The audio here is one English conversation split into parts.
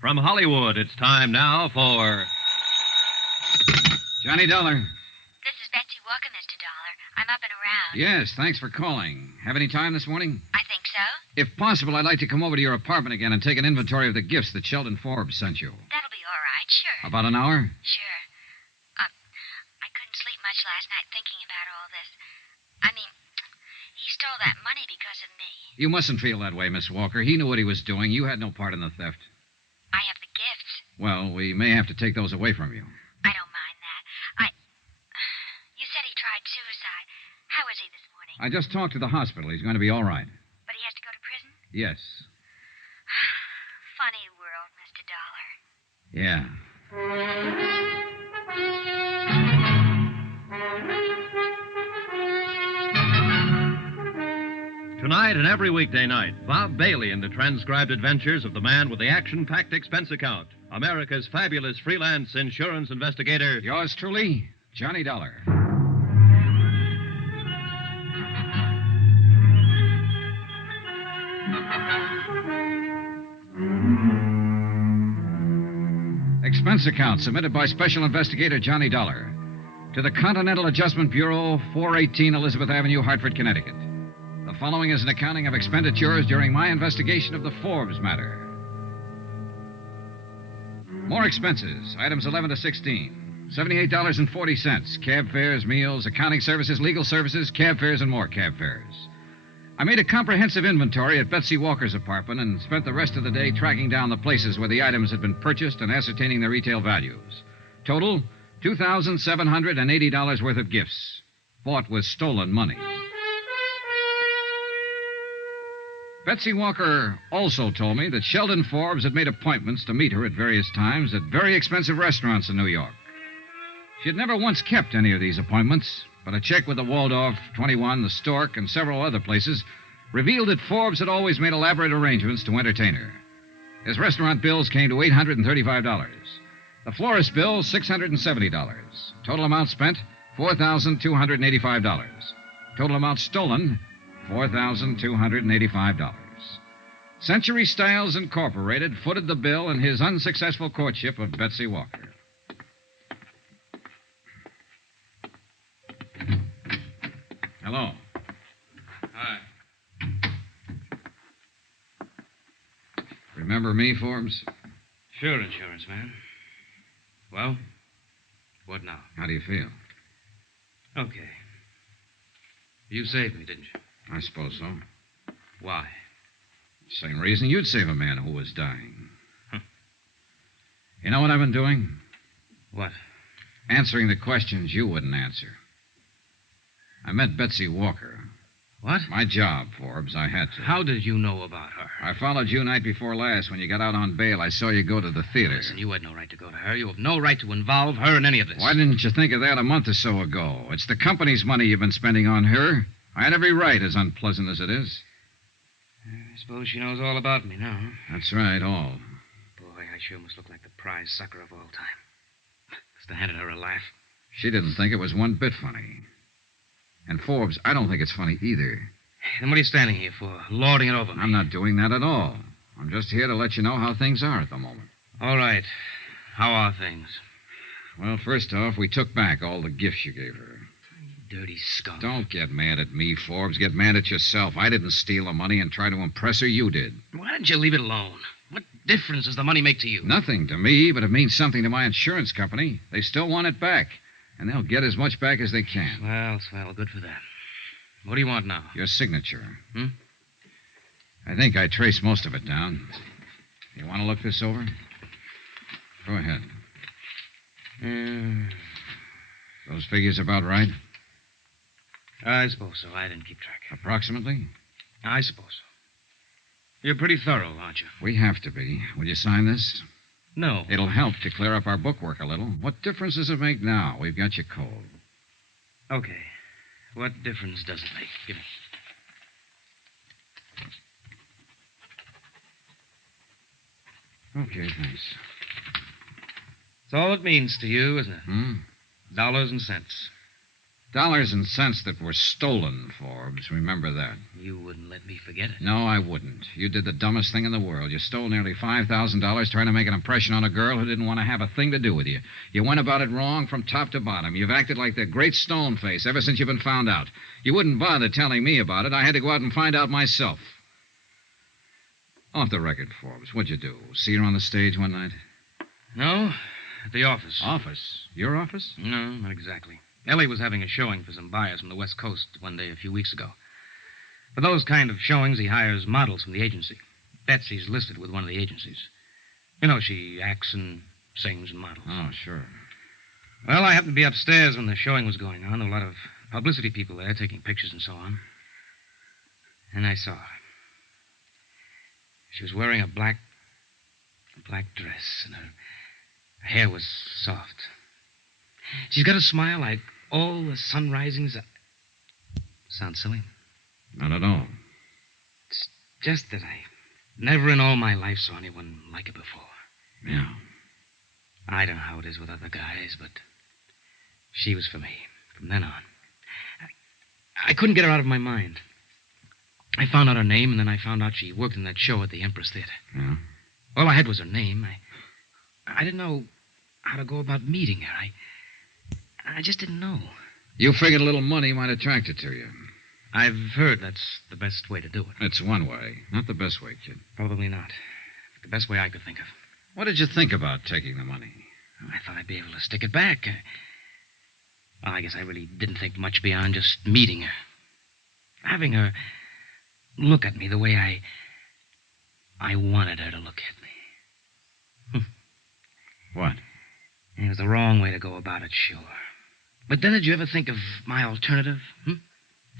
From Hollywood, it's time now for... Johnny Dollar. This is Betsy Walker, Mr. Dollar. I'm up and around. Yes, thanks for calling. Have any time this morning? I think so. If possible, I'd like to come over to your apartment again and take an inventory of the gifts that Sheldon Forbes sent you. That'll be all right, sure. About an hour? Sure. I couldn't sleep much last night thinking about all this. I mean, he stole that money because of me. You mustn't feel that way, Miss Walker. He knew what he was doing. You had no part in the theft. I have the gifts. Well, we may have to take those away from you. I don't mind that. You said he tried suicide. How is he this morning? I just talked to the hospital. He's going to be all right. But he has to go to prison? Yes. Funny world, Mr. Dollar. Yeah. Tonight and every weekday night, Bob Bailey in the transcribed adventures of the man with the action-packed expense account, America's fabulous freelance insurance investigator. Yours truly, Johnny Dollar. Expense account submitted by Special Investigator Johnny Dollar to the Continental Adjustment Bureau, 418 Elizabeth Avenue, Hartford, Connecticut. The following is an accounting of expenditures during my investigation of the Forbes matter. More expenses, items 11 to 16. $78.40. Cab fares, meals, accounting services, legal services, cab fares, and more cab fares. I made a comprehensive inventory at Betsy Walker's apartment and spent the rest of the day tracking down the places where the items had been purchased and ascertaining their retail values. Total, $2,780 worth of gifts, bought with stolen money. Betsy Walker also told me that Sheldon Forbes had made appointments to meet her at various times at very expensive restaurants in New York. She had never once kept any of these appointments, but a check with the Waldorf, 21, the Stork, and several other places revealed that Forbes had always made elaborate arrangements to entertain her. His restaurant bills came to $835. The florist bill, $670. Total amount spent, $4,285. Total amount stolen, $4,285. Century Styles Incorporated footed the bill in his unsuccessful courtship of Betsy Walker. Hello. Hi. Remember me, Forbes? Sure, insurance man. Well, what now? How do you feel? Okay. You saved me, didn't you? I suppose so. Why? Same reason you'd save a man who was dying. You know what I've been doing? What? Answering the questions you wouldn't answer. I met Betsy Walker. What? My job, Forbes. I had to. How did you know about her? I followed you night before last. When you got out on bail, I saw you go to the theater. Listen, you had no right to go to her. You have no right to involve her in any of this. Why didn't you think of that a month or so ago? It's the company's money you've been spending on her. I had every right, as unpleasant as it is. I suppose she knows all about me now. That's right, all. Boy, I sure must look like the prize sucker of all time. Must have handed her a laugh. She didn't think it was one bit funny. And, Forbes, I don't think it's funny either. Then what are you standing here for? Lording it over me? I'm not doing that at all. I'm just here to let you know how things are at the moment. All right. How are things? Well, first off, we took back all the gifts you gave her. Dirty skunk. Don't get mad at me, Forbes. Get mad at yourself. I didn't steal the money and try to impress her. You did. Why didn't you leave it alone? What difference does the money make to you? Nothing to me, but it means something to my insurance company. They still want it back. And they'll get as much back as they can. Well, good for them. What do you want now? Your signature. I think I traced most of it down. You want to look this over? Go ahead. Those figures about right? I suppose so. I didn't keep track. Approximately? I suppose so. You're pretty thorough, aren't you? We have to be. Will you sign this? No. It'll help to clear up our bookwork a little. What difference does it make now? We've got you cold. Okay. What difference does it make? Give me. Okay, thanks. That's all it means to you, isn't it? Hmm? Dollars and cents. Dollars and cents that were stolen, Forbes. Remember that. You wouldn't let me forget it. No, I wouldn't. You did the dumbest thing in the world. You stole nearly $5,000 trying to make an impression on a girl who didn't want to have a thing to do with you. You went about it wrong from top to bottom. You've acted like the great stone face ever since you've been found out. You wouldn't bother telling me about it. I had to go out and find out myself. Off the record, Forbes, what'd you do? See her on the stage one night? No, at the office. Office? Your office? No, not exactly. Ellie was having a showing for some buyers from the West Coast one day a few weeks ago. For those kind of showings, he hires models from the agency. Betsy's listed with one of the agencies. You know, she acts and sings and models. Oh, sure. Well, I happened to be upstairs when the showing was going on. There were a lot of publicity people there taking pictures and so on. And I saw her. She was wearing a black dress, and her hair was soft. She's got a smile like all the sun risings. Sounds silly? Not at all. It's just that I never in all my life saw anyone like her before. Yeah. I don't know how it is with other guys, but she was for me from then on. I couldn't get her out of my mind. I found out her name, and then I found out she worked in that show at the Empress Theater. Yeah? All I had was her name. I didn't know how to go about meeting her. I just didn't know. You figured a little money might attract her to you. I've heard that's the best way to do it. It's one way. Not the best way, kid. Probably not. The best way I could think of. What did you think about taking the money? I thought I'd be able to stick it back. Well, I guess I really didn't think much beyond just meeting her. Having her look at me the way I wanted her to look at me. What? It was the wrong way to go about it, sure. But then did you ever think of my alternative?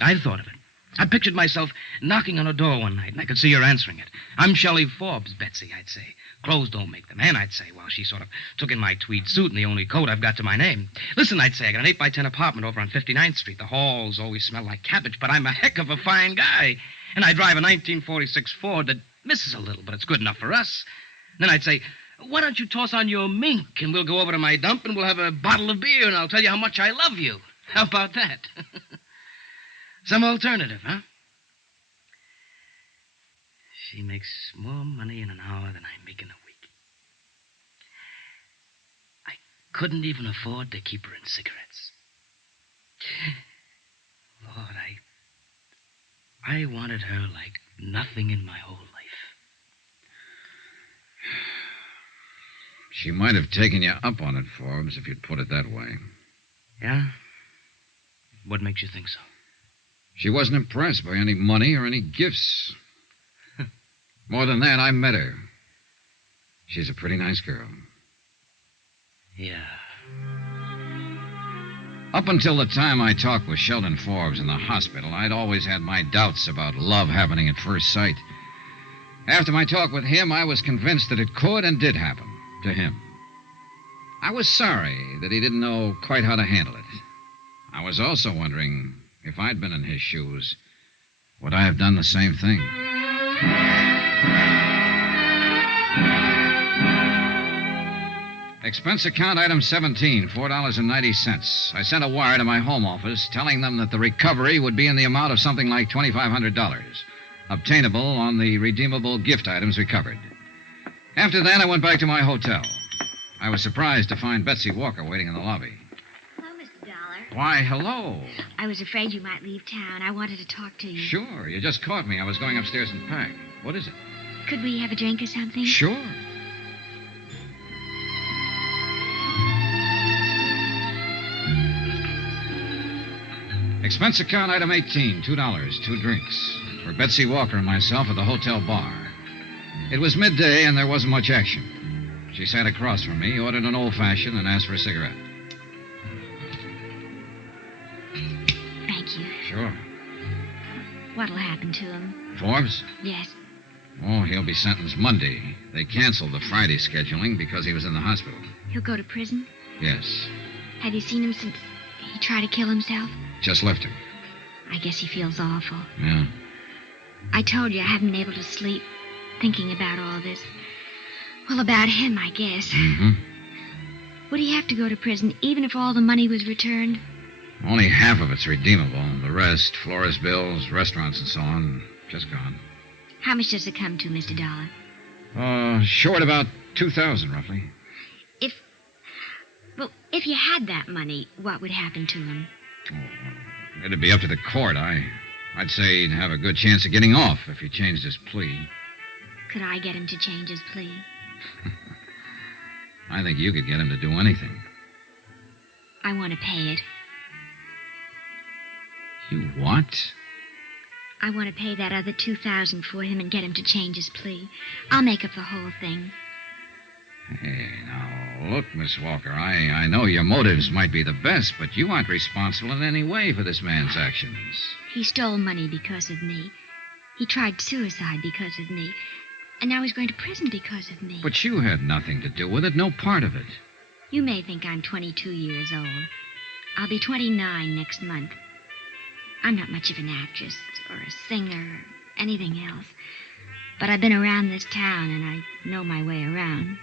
I'd thought of it. I pictured myself knocking on her door one night, and I could see her answering it. "I'm Shelley Forbes, Betsy," I'd say. "Clothes don't make the man," I'd say, while she sort of took in my tweed suit and the only coat I've got to my name. "Listen," I'd say, "I got an 8x10 apartment over on 59th Street. The halls always smell like cabbage, but I'm a heck of a fine guy. And I drive a 1946 Ford that misses a little, but it's good enough for us." And then I'd say, "Why don't you toss on your mink, and we'll go over to my dump, and we'll have a bottle of beer, and I'll tell you how much I love you. How about that?" Some alternative, huh? She makes more money in an hour than I make in a week. I couldn't even afford to keep her in cigarettes. Lord, I wanted her like nothing in my whole life. She might have taken you up on it, Forbes, if you'd put it that way. Yeah? What makes you think so? She wasn't impressed by any money or any gifts. More than that, I met her. She's a pretty nice girl. Yeah. Up until the time I talked with Sheldon Forbes in the hospital, I'd always had my doubts about love happening at first sight. After my talk with him, I was convinced that it could and did happen to him. I was sorry that he didn't know quite how to handle it. I was also wondering, if I'd been in his shoes, would I have done the same thing? Expense account item 17, $4.90. I sent a wire to my home office telling them that the recovery would be in the amount of something like $2,500, obtainable on the redeemable gift items recovered. After that, I went back to my hotel. I was surprised to find Betsy Walker waiting in the lobby. Hello, Mr. Dollar. Why, hello. I was afraid you might leave town. I wanted to talk to you. Sure, you just caught me. I was going upstairs and pack. What is it? Could we have a drink or something? Sure. Expense account item 18, $2, 2 drinks. For Betsy Walker and myself at the hotel bar. It was midday and there wasn't much action. She sat across from me, ordered an old-fashioned, and asked for a cigarette. Thank you. Sure. What'll happen to him? Forbes? Yes. Oh, he'll be sentenced Monday. They canceled the Friday scheduling because he was in the hospital. He'll go to prison? Yes. Have you seen him since he tried to kill himself? Just left him. I guess he feels awful. Yeah. I told you I haven't been able to sleep thinking about all this. Well, about him, I guess. Mm-hmm. Would he have to go to prison even if all the money was returned? Only half of it's redeemable. The rest, florist bills, restaurants, and so on, just gone. How much does it come to, Mr. Dollar? Short about $2,000, roughly. If you had that money, what would happen to him? Oh, it'd be up to the court. I'd say he'd have a good chance of getting off if he changed his plea. Could I get him to change his plea? I think you could get him to do anything. I want to pay it. You what? I want to pay that other $2,000 for him and get him to change his plea. I'll make up the whole thing. Hey, now, look, Miss Walker, I know your motives might be the best, but you aren't responsible in any way for this man's actions. He stole money because of me. He tried suicide because of me. And now he's going to prison because of me. But you had nothing to do with it, no part of it. You may think I'm 22 years old. I'll be 29 next month. I'm not much of an actress or a singer or anything else. But I've been around this town and I know my way around.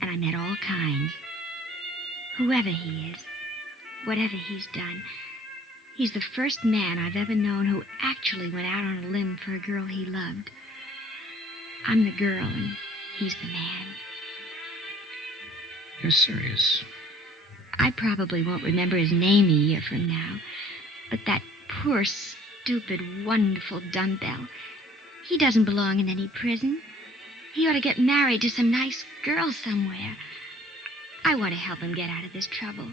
And I met all kinds. Whoever he is, whatever he's done, he's the first man I've ever known who actually went out on a limb for a girl he loved. I'm the girl and he's the man. You're serious? I probably won't remember his name a year from now. But that poor, stupid, wonderful dumbbell, he doesn't belong in any prison. He ought to get married to some nice girl somewhere. I want to help him get out of this trouble.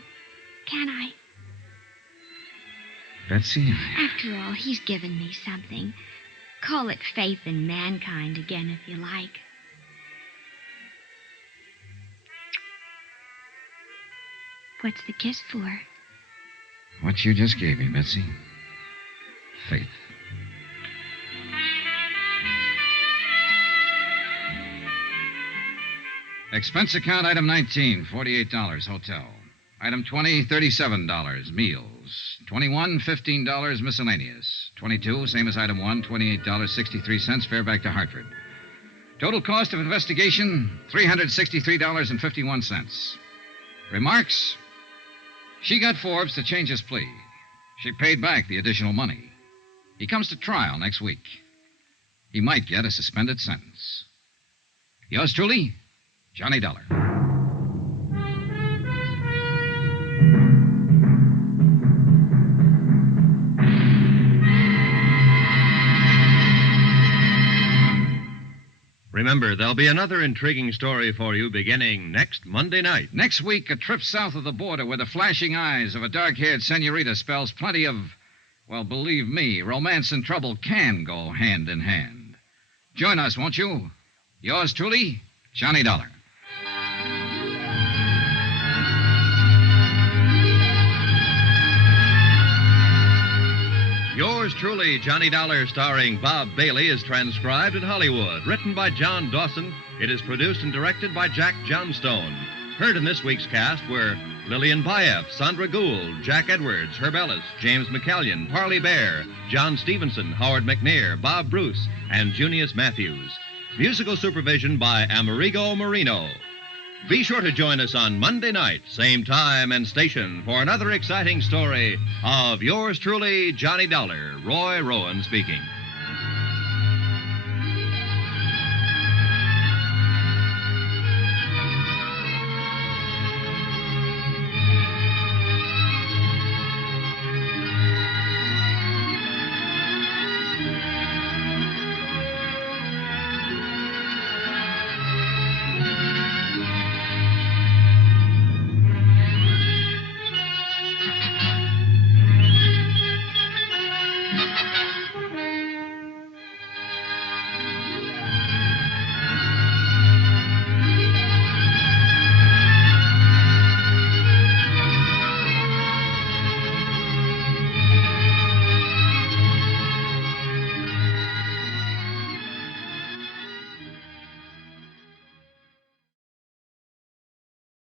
Can I? Betsy? After all, he's given me something. Call it faith in mankind again, if you like. What's the kiss for? What you just gave me, Betsy. Faith. Expense account item 19, $48, hotel. Item 20, $37, meals. 21, $15, miscellaneous. 22, same as item 1, $28.63, fare back to Hartford. Total cost of investigation, $363.51. Remarks? She got Forbes to change his plea. She paid back the additional money. He comes to trial next week. He might get a suspended sentence. Yours truly, Johnny Dollar. Remember, there'll be another intriguing story for you beginning next Monday night. Next week, a trip south of the border where the flashing eyes of a dark-haired senorita spells plenty of, well, believe me, romance and trouble can go hand in hand. Join us, won't you? Yours truly, Johnny Dollar. Yours truly, Johnny Dollar, starring Bob Bailey, is transcribed in Hollywood. Written by John Dawson, it is produced and directed by Jack Johnstone. Heard in this week's cast were Lillian Baeff, Sandra Gould, Jack Edwards, Herb Ellis, James McCallion, Parley Bear, John Stevenson, Howard McNair, Bob Bruce, and Junius Matthews. Musical supervision by Amerigo Marino. Be sure to join us on Monday night, same time and station, for another exciting story of yours truly, Johnny Dollar. Roy Rowan speaking.